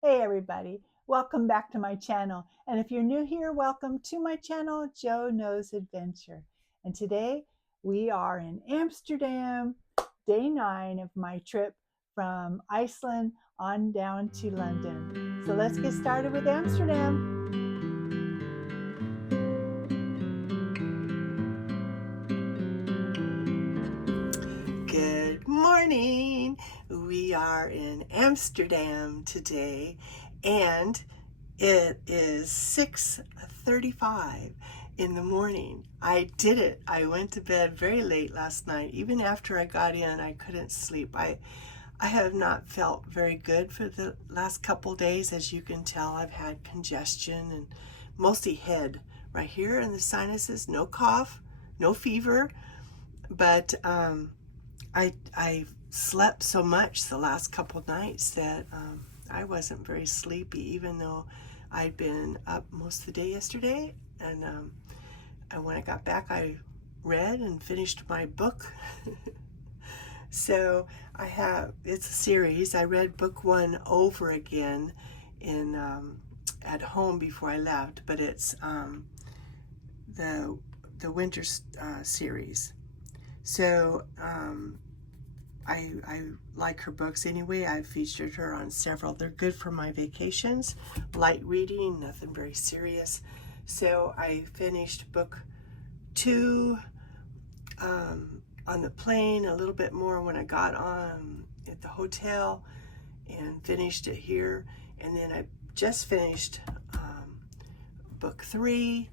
Hey everybody, welcome back to my channel. And if you're new here, welcome to my channel, Joe Knows Adventure. And today we are in Amsterdam, day 9 of my trip from Iceland on down to London. So let's get started with Amsterdam. Good morning. We are in Amsterdam today and it is 6:35 in the morning. I did it. I went to bed very late last night. Even after I got in, I couldn't sleep. I have not felt very good for the last couple days. As you can tell, I've had congestion and mostly head right here in the sinuses. No cough, no fever, but I slept so much the last couple nights that I wasn't very sleepy, even though I'd been up most of the day yesterday. And when I got back, I read and finished my book. So it's a series. I read book 1 over again in at home before I left, but it's the winter series. So I like her books anyway. I've featured her on several. They're good for my vacations, light reading, nothing very serious. So I finished book 2 on the plane, a little bit more when I got on at the hotel, and finished it here. And then I just finished book 3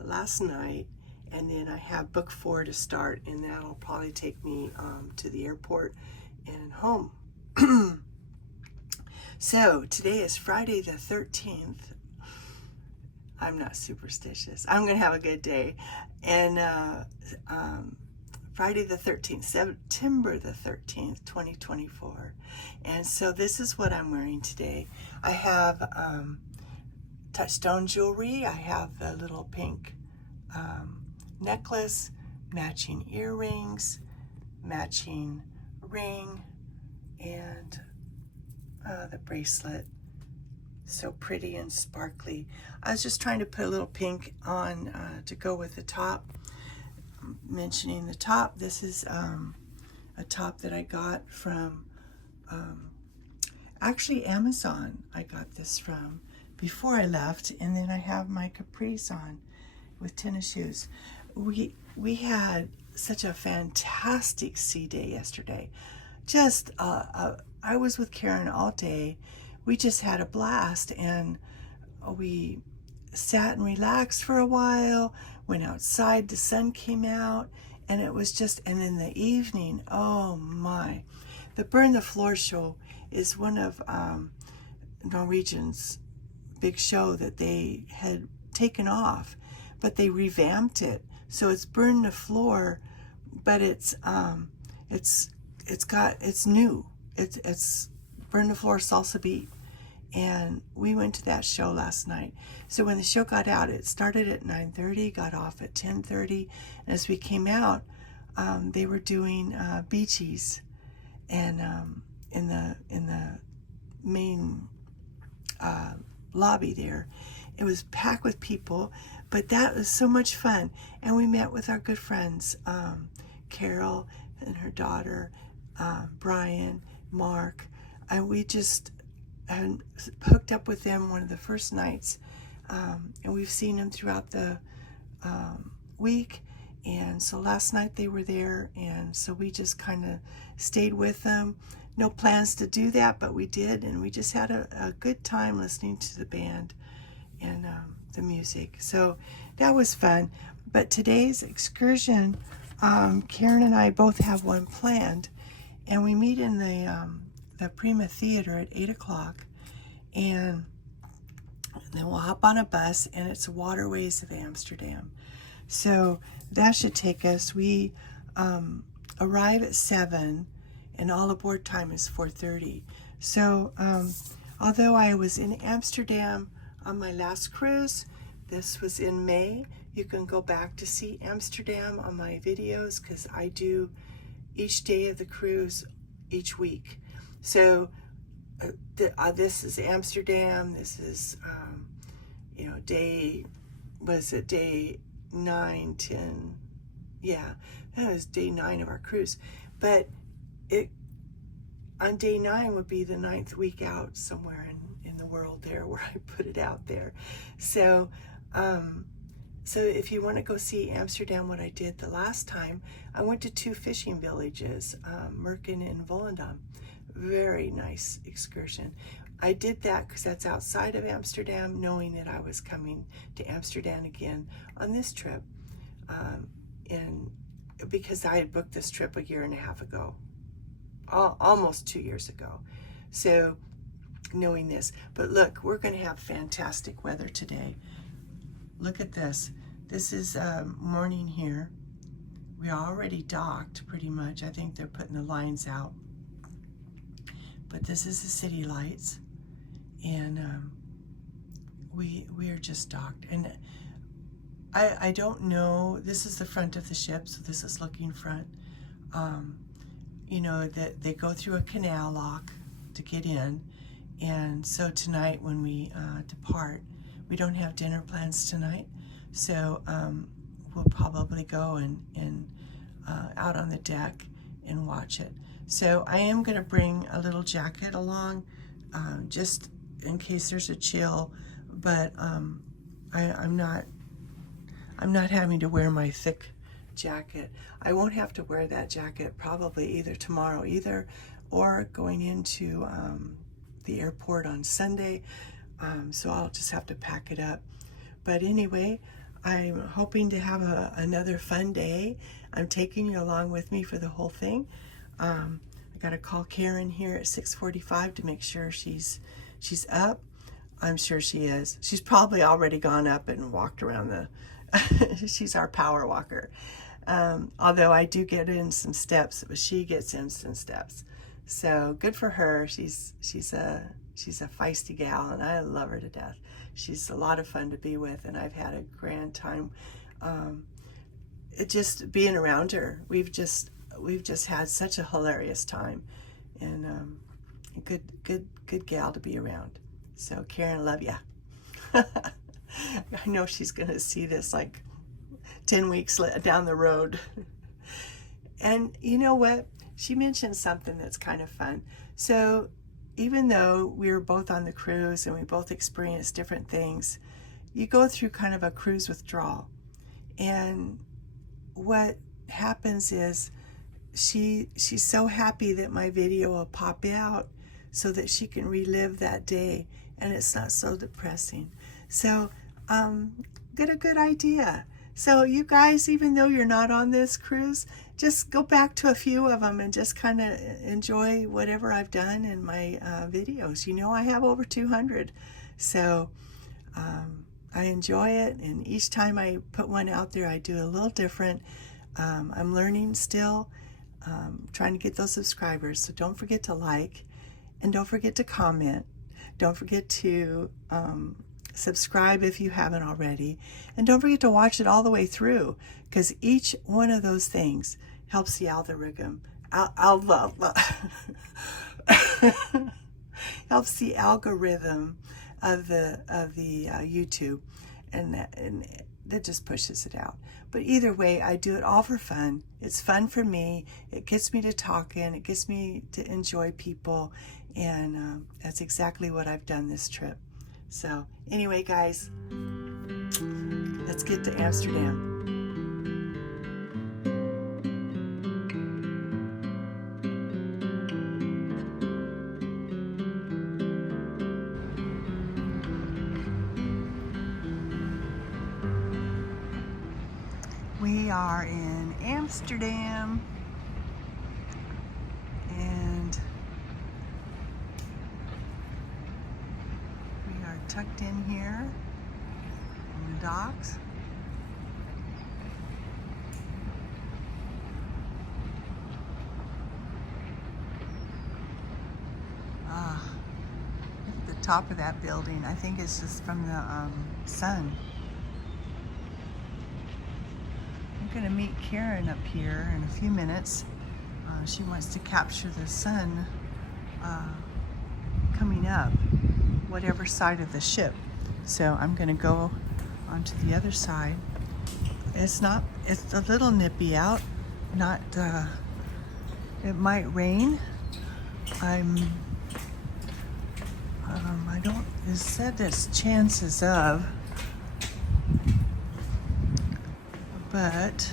last night. And then I have book 4 to start, and that'll probably take me to the airport and home. So today is Friday the 13th. I'm not superstitious. I'm going to have a good day. And Friday the 13th, September the 13th, 2024. And so this is what I'm wearing today. I have touchstone jewelry. I have the little pink necklace, matching earrings, matching ring, and the bracelet. So pretty and sparkly. I was just trying to put a little pink on to go with the top. Mentioning the top, this is a top that I got from actually Amazon. I got this from before I left, and then I have my capris on with tennis shoes. We had such a fantastic sea day yesterday. Just I was with Karen all day. We just had a blast, and we sat and relaxed for a while, went outside, the sun came out, and it was just, and in the evening, oh my, the Burn the Floor show is one of Norwegian's big show that they had taken off, but they revamped it. So it's Burn the Floor, but it's new. It's Burn the Floor Salsa Beat. And we went to that show last night. So when the show got out, it started at 9:30, got off at 10:30. And as we came out, they were doing Bee Gees, and in the main lobby there. It was packed with people, but that was so much fun. And we met with our good friends, Carol and her daughter, Brian, Mark, and we just hooked up with them one of the first nights, and we've seen them throughout the week. And so last night they were there, and so we just kind of stayed with them. No plans to do that, but we did, and we just had a good time listening to the band and the music. So that was fun. But today's excursion, Karen and I both have one planned, and we meet in the Prima Theater at 8 o'clock, and then we'll hop on a bus, and it's Waterways of Amsterdam. So that should take us. We arrive at 7, and all aboard time is 4:30. So although I was in Amsterdam on my last cruise, this was in May. You can go back to see Amsterdam on my videos, because I do each day of the cruise each week. So this is Amsterdam. This is, day 9, 10? Yeah, that was day 9 of our cruise. But on day 9 would be the 9th week out somewhere in the world there where I put it out there. So, so if you want to go see Amsterdam, what I did the last time, I went to 2 fishing villages, Merken and Volendam. Very nice excursion. I did that because that's outside of Amsterdam, knowing that I was coming to Amsterdam again on this trip. And because I had booked this trip a year and a half ago, almost 2 years ago. So knowing this, but look, we're going to have fantastic weather today. Look at this. This is morning here. We already docked pretty much. I think they're putting the lines out. But this is the city lights, and we are just docked. And I don't know. This is the front of the ship, so this is looking front. That they go through a canal lock to get in, and so tonight when we depart, we don't have dinner plans tonight, so we'll probably go and out on the deck and watch it. So I am going to bring a little jacket along, just in case there's a chill, but I'm not having to wear my thick jacket. I won't have to wear that jacket probably either tomorrow or going into the airport on Sunday, so I'll just have to pack it up. But anyway, I'm hoping to have another fun day. I'm taking you along with me for the whole thing. I got to call Karen here at 6:45 to make sure she's up. I'm sure she is. She's probably already gone up and walked around the she's our power walker. Although I do get in some steps, but she gets in some steps. So good for her. She's a feisty gal, and I love her to death. She's a lot of fun to be with, and I've had a grand time. Just being around her. We've just had such a hilarious time, and a good gal to be around. So Karen, love ya. I know she's gonna see this like 10 weeks down the road. And you know what? She mentioned something that's kind of fun. So even though we were both on the cruise and we both experienced different things, you go through kind of a cruise withdrawal. And what happens is she's so happy that my video will pop out so that she can relive that day and it's not so depressing. So get a good idea. So you guys, even though you're not on this cruise, just go back to a few of them and just kind of enjoy whatever I've done in my videos. You know, I have over 200. So I enjoy it, and each time I put one out there, I do a little different. I'm learning still, trying to get those subscribers. So don't forget to like, and don't forget to comment. Don't forget to subscribe if you haven't already, and don't forget to watch it all the way through, because each one of those things helps the algorithm. Helps the algorithm of the YouTube, and that just pushes it out. But either way, I do it all for fun. It's fun for me. It gets me to talking. It gets me to enjoy people, and that's exactly what I've done this trip. So anyway, guys, let's get to Amsterdam. We are in Amsterdam, and we are tucked in here on the docks. At the top of that building, I think it's just from the sun. I'm going to meet Karen up here in a few minutes. She wants to capture the sun coming up whatever side of the ship. So I'm going to go onto the other side. It's a little nippy out. It might rain. It said there's chances of, but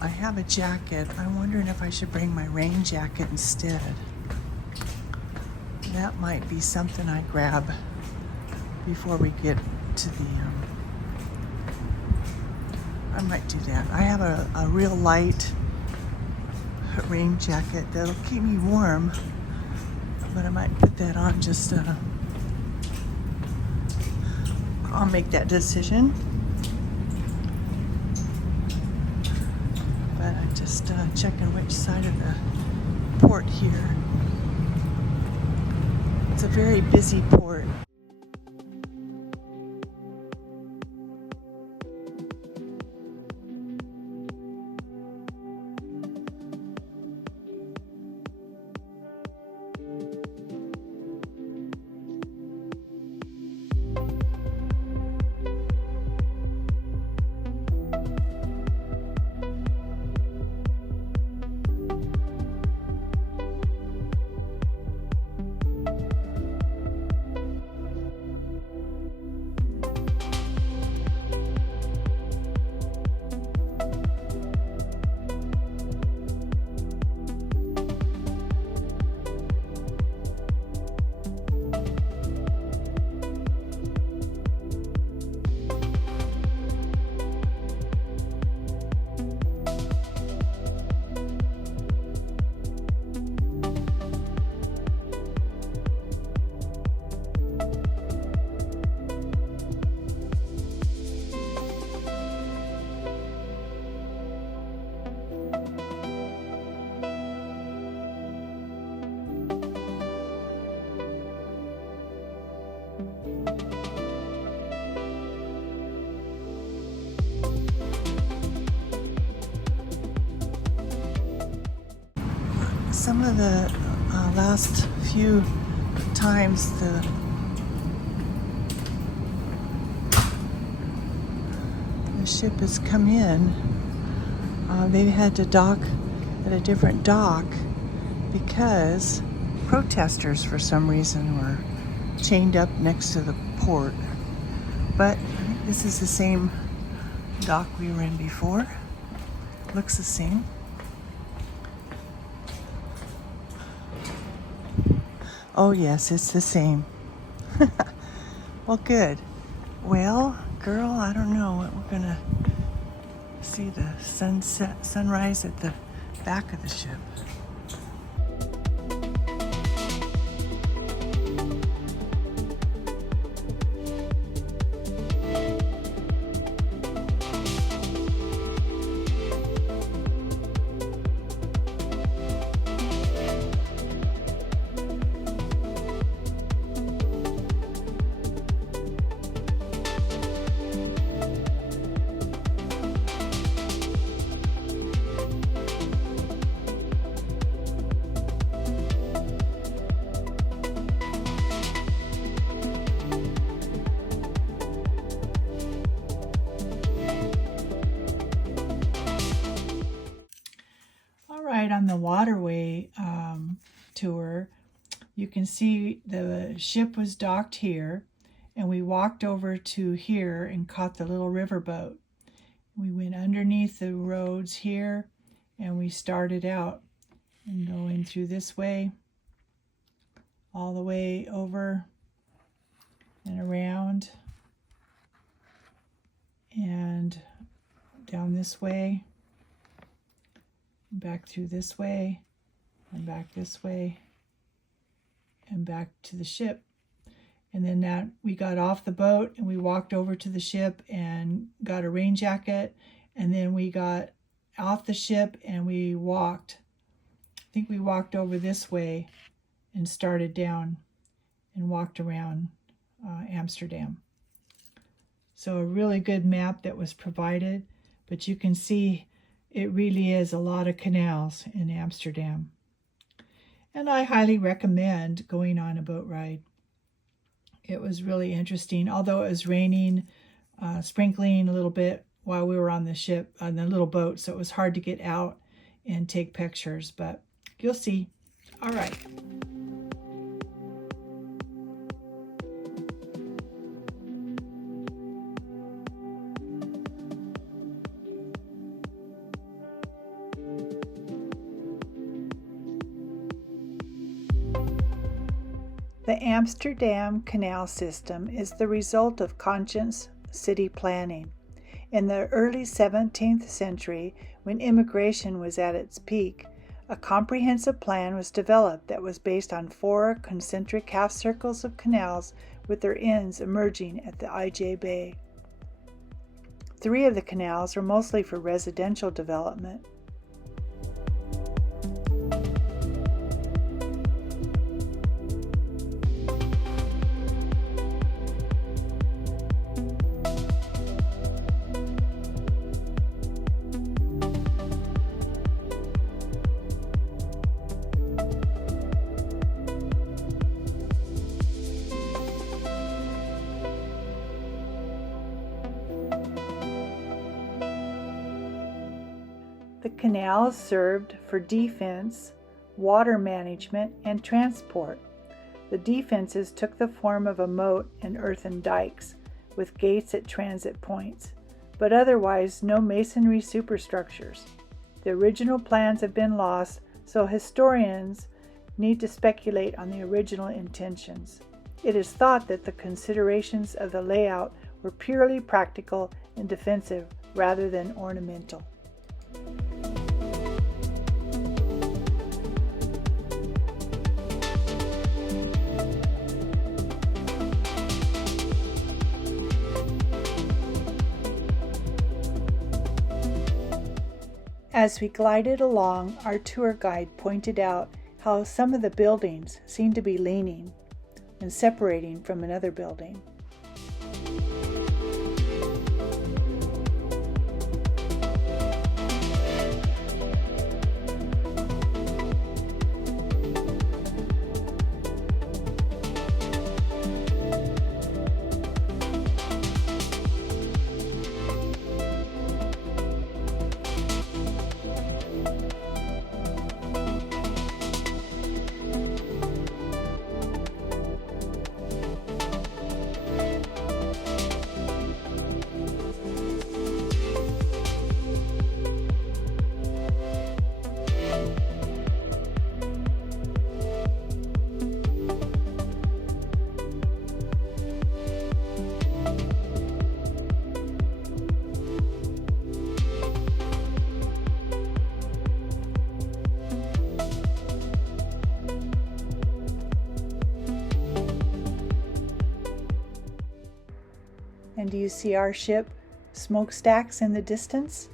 I have a jacket. I'm wondering if I should bring my rain jacket instead. That might be something I grab before we get to the, I might do that. I have a real light rain jacket that'll keep me warm, but I might put that on just, I'll make that decision. But I'm just checking which side of the port here. It's a very busy port. Some of the last few times the ship has come in, they had to dock at a different dock because protesters for some reason were chained up next to the port. But I think this is the same dock we were in before. Looks the same. Oh yes, it's the same. Well, good. Well, girl, I don't know. We're gonna see the sunrise at the back of the ship. On the waterway tour, you can see the ship was docked here, and we walked over to here and caught the little riverboat. We went underneath the roads here, and we started out and going through this way, all the way over and around, and down this way, back through this way, and back this way, and back to the ship. And then that we got off the boat and we walked over to the ship and got a rain jacket, and then we got off the ship and we walked. I think we walked over this way and started down and walked around Amsterdam. So a really good map that was provided, but you can see it really is a lot of canals in Amsterdam. and I highly recommend going on a boat ride. It was really interesting, although it was raining, sprinkling a little bit while we were on the ship, on the little boat, so it was hard to get out and take pictures, but you'll see. All right. The Amsterdam canal system is the result of conscious city planning. In the early 17th century, when immigration was at its peak, a comprehensive plan was developed that was based on 4 concentric half circles of canals with their ends emerging at the IJ Bay. 3 of the canals were mostly for residential development. The canals served for defense, water management, and transport. The defenses took the form of a moat and earthen dikes, with gates at transit points, but otherwise no masonry superstructures. The original plans have been lost, so historians need to speculate on the original intentions. It is thought that the considerations of the layout were purely practical and defensive rather than ornamental. As we glided along, our tour guide pointed out how some of the buildings seemed to be leaning and separating from another building. And do you see our ship smokestacks in the distance?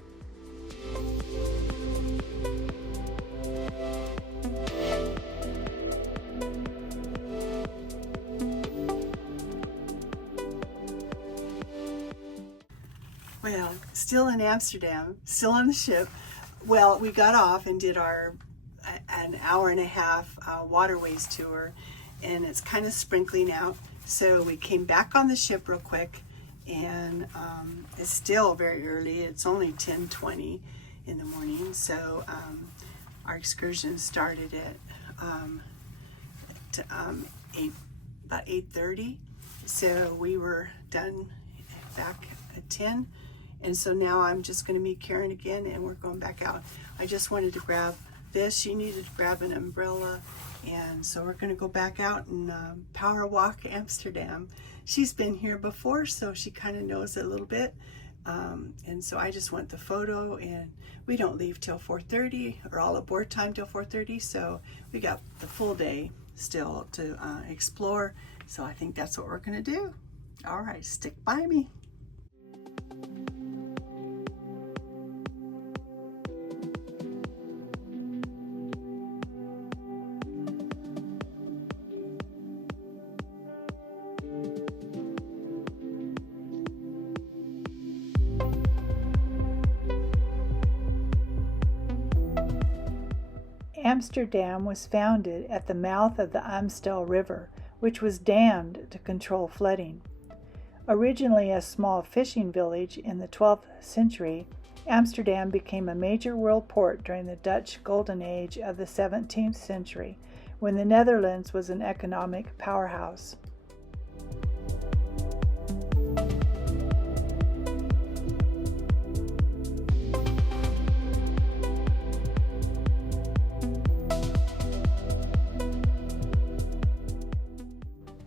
Well, still in Amsterdam, still on the ship. Well, we got off and did our an hour and a half waterways tour, and it's kind of sprinkling out. So we came back on the ship real quick, and it's still very early. It's only 10:20 in the morning. So our excursion started at about 8:30. So we were done back at 10. And so now I'm just going to meet Karen again, and we're going back out. I just wanted to grab this. She needed to grab an umbrella, and so we're going to go back out and power walk Amsterdam. She's been here before, so she kind of knows it a little bit. And so I just want the photo, and we don't leave till 4:30, or all aboard time till 4:30. So we got the full day still to explore. So I think that's what we're going to do. All right, stick by me. Amsterdam was founded at the mouth of the Amstel River, which was dammed to control flooding. Originally a small fishing village in the 12th century, Amsterdam became a major world port during the Dutch Golden Age of the 17th century, when the Netherlands was an economic powerhouse.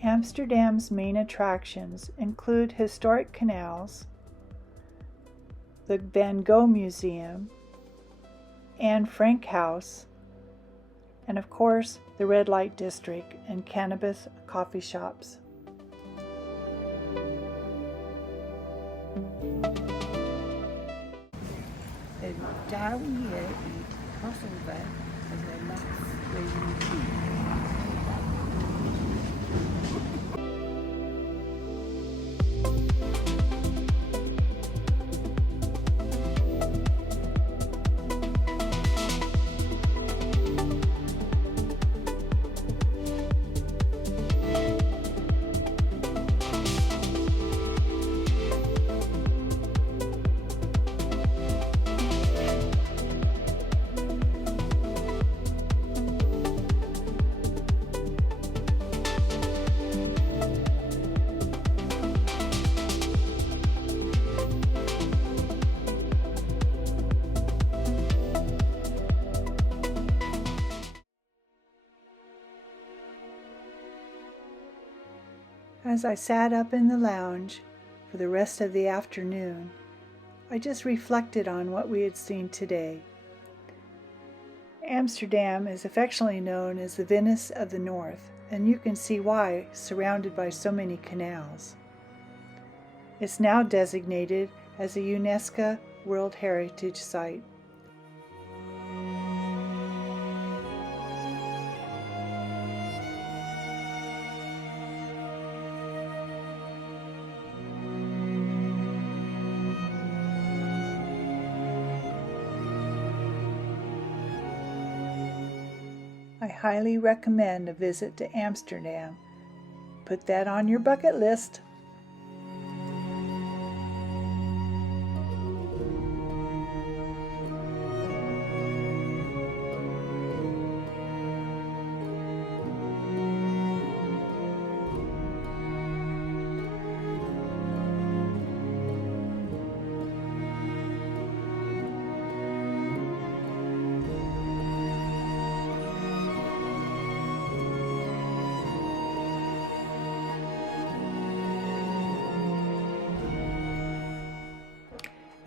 Amsterdam's main attractions include historic canals, the Van Gogh Museum, Anne Frank House, and of course the Red Light District and cannabis coffee shops. Down here we cross over and then that's where you see. As I sat up in the lounge for the rest of the afternoon, I just reflected on what we had seen today. Amsterdam is affectionately known as the Venice of the North, and you can see why, surrounded by so many canals. It's now designated as a UNESCO World Heritage Site. I highly recommend a visit to Amsterdam. Put that on your bucket list.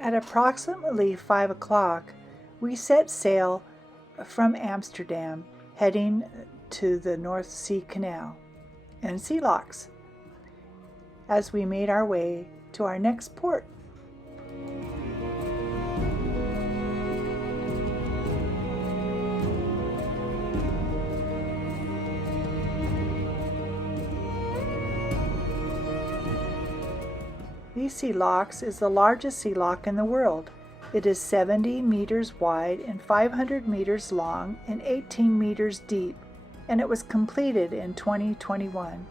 At approximately 5 o'clock, we set sail from Amsterdam, heading to the North Sea Canal and sea locks as we made our way to our next port. These sea locks is the largest sea lock in the world. It is 70 meters wide and 500 meters long and 18 meters deep, and it was completed in 2021.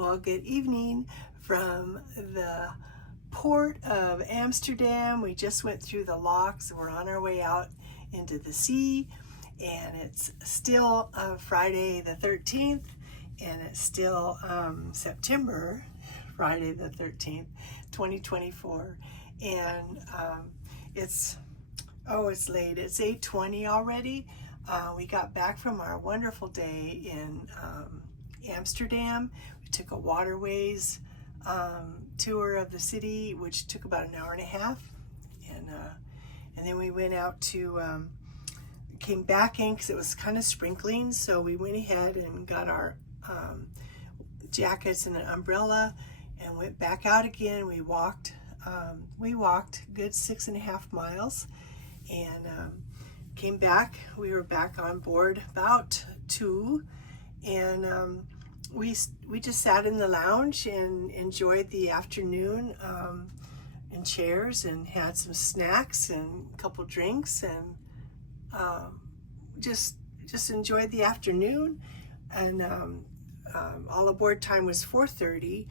Well, good evening from the port of Amsterdam. We just went through the locks. We're on our way out into the sea, and it's still Friday the 13th, and it's still September, Friday the 13th, 2024. And it's late. It's 8:20 already. We got back from our wonderful day in Amsterdam. We took a waterways tour of the city, which took about an hour and a half, and then we went out to came back in because it was kind of sprinkling, so we went ahead and got our jackets and an umbrella and went back out again. We walked good 6.5 miles, and came back. We were back on board about 2, and we just sat in the lounge and enjoyed the afternoon in chairs and had some snacks and a couple drinks, and just enjoyed the afternoon. And all aboard time was 4:30,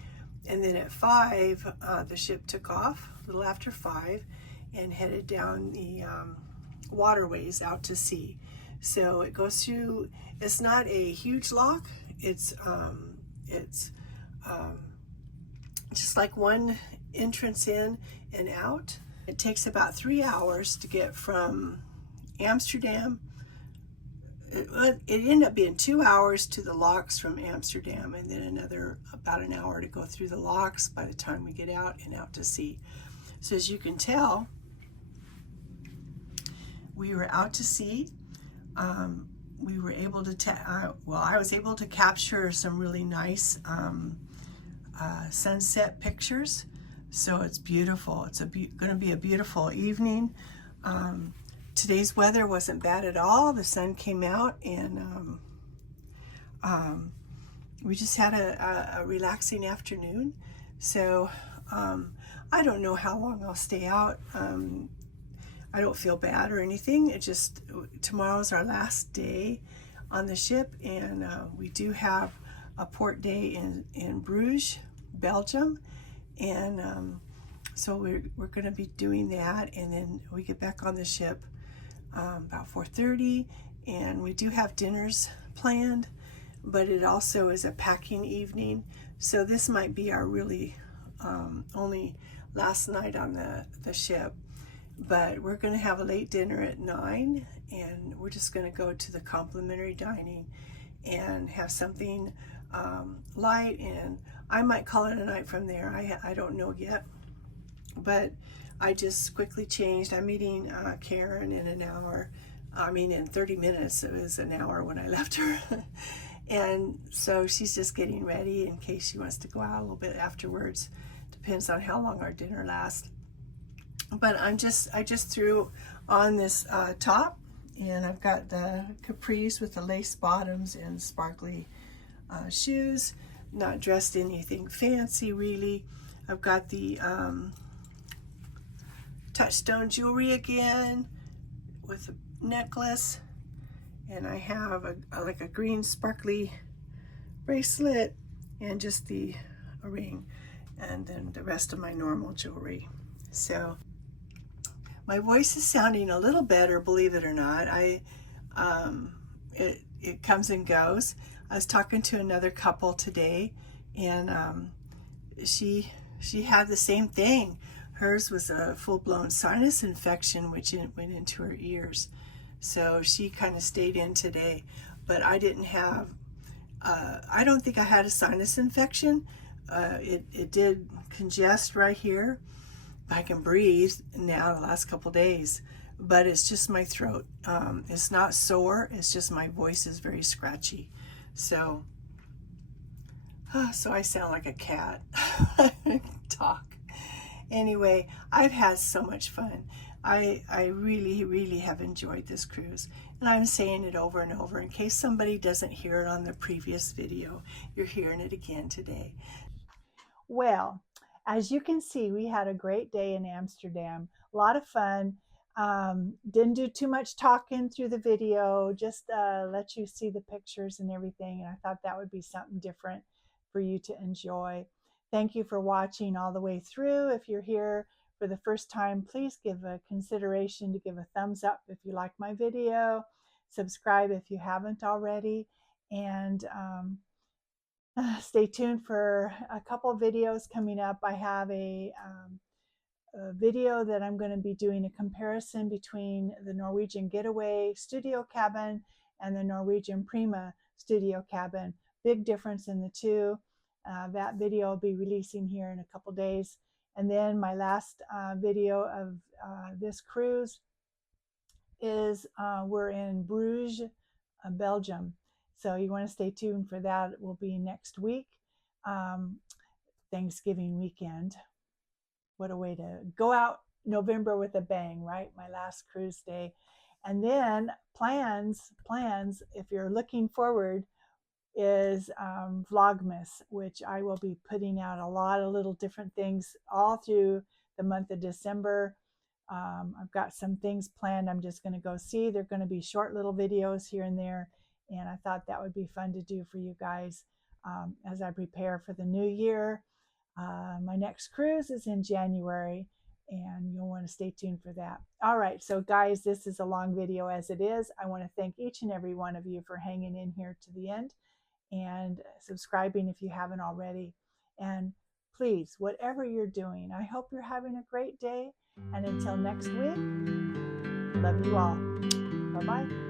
and then at 5 the ship took off, a little after 5, and headed down the waterways out to sea. So it goes through, it's not a huge lock, it's just like one entrance in and out. It takes about 3 hours to get from Amsterdam. It ended up being 2 hours to the locks from Amsterdam, and then another about an hour to go through the locks by the time we get out and out to sea. So as you can tell, we were out to sea. We were able to, I was able to capture some really nice sunset pictures. So it's beautiful. It's going to be a beautiful evening. Today's weather wasn't bad at all. The sun came out, and we just had a relaxing afternoon. So I don't know how long I'll stay out. I don't feel bad or anything. It just, tomorrow's our last day on the ship, and we do have a port day in Bruges, Belgium, and so we're going to be doing that, and then we get back on the ship about 4:30, and we do have dinners planned, but it also is a packing evening, so this might be our really only last night on the ship. But we're going to have a late dinner at 9, and we're just going to go to the complimentary dining and have something light, and I might call it a night from there. I don't know yet, but I just quickly changed. I'm meeting Karen in an hour. I mean, in 30 minutes. It was an hour when I left her. And so she's just getting ready in case she wants to go out a little bit afterwards. Depends on how long our dinner lasts. But I just threw on this top, and I've got the capris with the lace bottoms and sparkly shoes. Not dressed in anything fancy really. I've got the touchstone jewelry again with a necklace, and I have like a green sparkly bracelet and just the ring, and then the rest of my normal jewelry. So my voice is sounding a little better, believe it or not. It comes and goes. I was talking to another couple today, and she had the same thing. Hers was a full-blown sinus infection, which went into her ears. So she kind of stayed in today, but I didn't have. I don't think I had a sinus infection. It did congest right here. I can breathe now the last couple days, but it's just my throat. It's not sore, it's just my voice is very scratchy. So I sound like a cat. Talk. Anyway, I've had so much fun. I really, really have enjoyed this cruise, and I'm saying it over and over in case somebody doesn't hear it on the previous video. You're hearing it again today. Well, as you can see, we had a great day in Amsterdam. A lot of fun. Didn't do too much talking through the video, just let you see the pictures and everything. And I thought that would be something different for you to enjoy. Thank you for watching all the way through. If you're here for the first time, please give a consideration to give a thumbs up if you like my video, subscribe if you haven't already, and stay tuned for a couple videos coming up. I have a video that I'm going to be doing a comparison between the Norwegian Getaway studio cabin and the Norwegian Prima studio cabin. Big difference in the two. That video will be releasing here in a couple days. And then my last video of this cruise is we're in Bruges, Belgium. So you want to stay tuned for that. It will be next week, Thanksgiving weekend. What a way to go out November with a bang, right? My last cruise day. And then plans, if you're looking forward, is Vlogmas, which I will be putting out a lot of little different things all through the month of December. I've got some things planned I'm just going to go see. They're going to be short little videos here and there. And I thought that would be fun to do for you guys as I prepare for the new year. My next cruise is in January, and you'll want to stay tuned for that. All right, so guys, this is a long video as it is. I want to thank each and every one of you for hanging in here to the end and subscribing if you haven't already. And please, whatever you're doing, I hope you're having a great day. And until next week, love you all. Bye-bye.